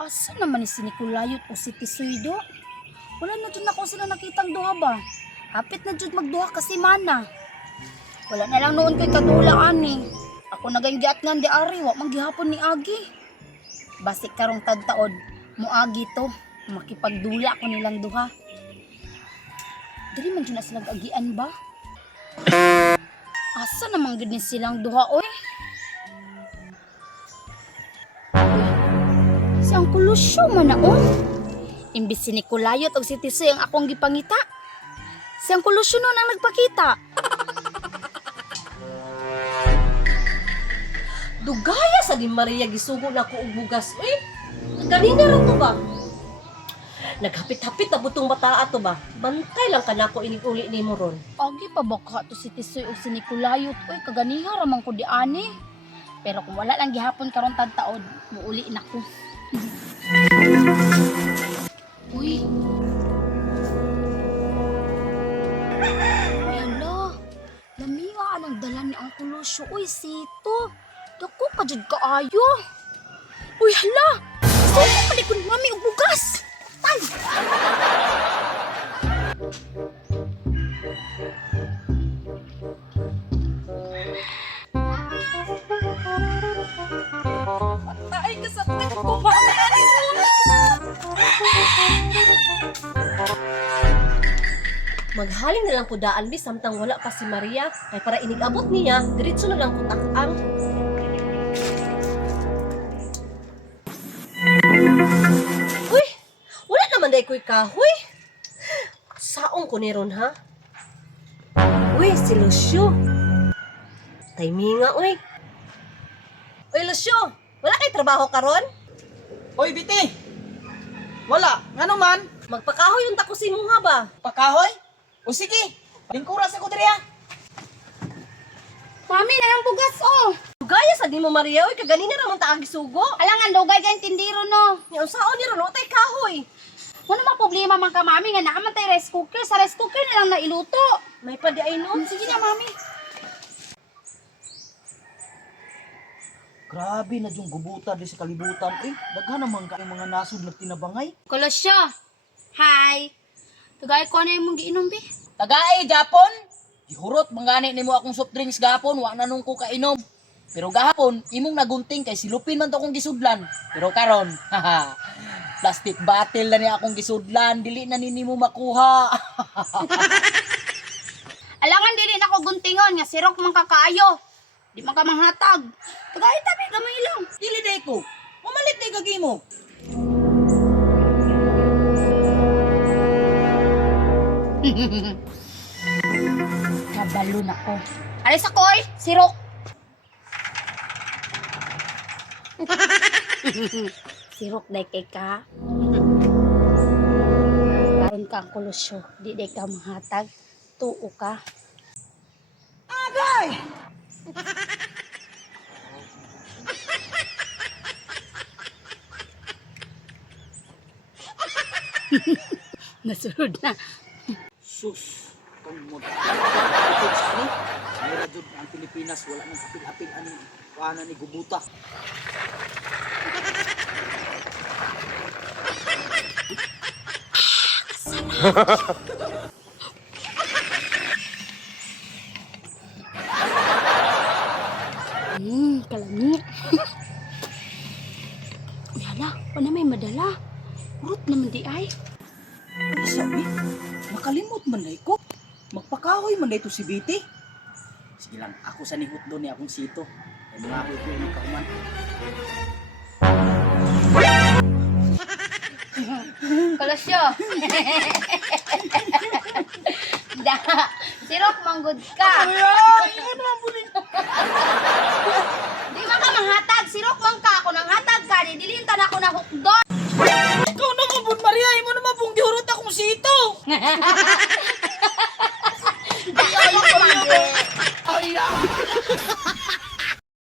Asa naman ni si Nicolayot o si Tisoydo? Wala na dyan ako sila nakitang duha ba? Hapit na dyan magduha kasi mana. Wala na lang noon kay kadulaan ni. Ako naganggiat nga di ari, wa manggihapon ni Agi. Basik karong tagtaod, mo Agi to, makipagdula ko nilang duha. Dili man dyan na silang agian ba? Asa naman gid ni silang duha, oy? Si Uncle Lucio man na, oh. Imbis si Nicolayot o si Tisoy ang akong gipangita. Si Uncle Lucio nun ang nagpakita. Dugaya sa di Maria gisugo na ko og bugas. Uy, kanina ra to ba? Naghapit-hapit na butong bata ato ba? Bantay lang kanako inig-uli nimo ron. Agi pa baka to si Tisoy o si Nicolayot, oy, kaganiha ramang ko di ani. Pero kung wala lang gihapon karon tagtaod, muuli na ko. Uy. Uy, hala. Lamiga anang dala ni Uncle Lucio. Uy, sito. Dako pa jud kaayo. Uy, hala. Sito palikod mami og bugas. Tay. Ay, kasakit ko ba? Maghaling na lang ko daan bis samtang wala pa si Maria kay para inigabot niya diretso na lang ko tak-ang. Uy, wala naman day ko'y kahoy. Saong ko ni ron ha? Uy, si Lucio. Timinga, uy. Uy, Lucio, wala kay trabaho karon? Hoy, Biti! Wala! Ngano man? Magpakahoy yung takusin mo nga ba? Pakahoy? O sige! Lingkuras ako diri ha! Mami, na ang bugas, oh. Gaya sa di mo Maria, uy, kaganina ramang taang gisugo. Alangan, dugay kayong tindiro, no. Ni unsaon ni ron, tay kahoy. Wala mga problema man ka, mami, nga naaman tayo rice cooker. Sa rice cooker na lang nailuto. May padi ay no. Sige na, mami. Grabe na yung gubuta di sa kalibutan. Daghan naman ka yung mga nasod na tinabangay. Kolosyo. Hi. Tugay ko na yung mong giinom, be. Tagay, Japon! Ihurot, mangani ni mo akong soft drinks gahapon, wa na nung ko kainom. Pero gahapon, imong nagunting kay silupin man to akong gisudlan. Pero karon, haha, plastic bottle na niya akong gisudlan, dili na nini mo makuha. Alangan dili na ko guntingon nga sirok man kakaayo. Di man ka manghatag. Tagay tabi gamay lang. Dili day ko, mamalit day kagimo. Kabalo na ko. Alis ako, oy, sirok. Sirok day kay ka. Karon ka ang Kolosyo, di day ka manghatag. Tuo ka. Agay! Nasunod na. Sus, kung mo kapit sa ani, mayroon dyan ang Pilipinas, wala nang kapil-apil ani, paano ni gubuta. Kalami. Uy, hala, wala may madala. Urot naman di ay. Ay, sabi, nakalimot man na ko. Magpakahoy man na ito si Biti. Sige lang, ako sa nihut doon ni akong sito. Ay mga ako ito yung kauman. Kolosyo. Da, sirok manggod ka. Ay, ano ang buling? Di man ka manghatag, sirok man ka. Ako nang hatag ka, didilintan ako na hukdon. Ikaw naman, Bun Maria, imo naman pong gihurot akong sito.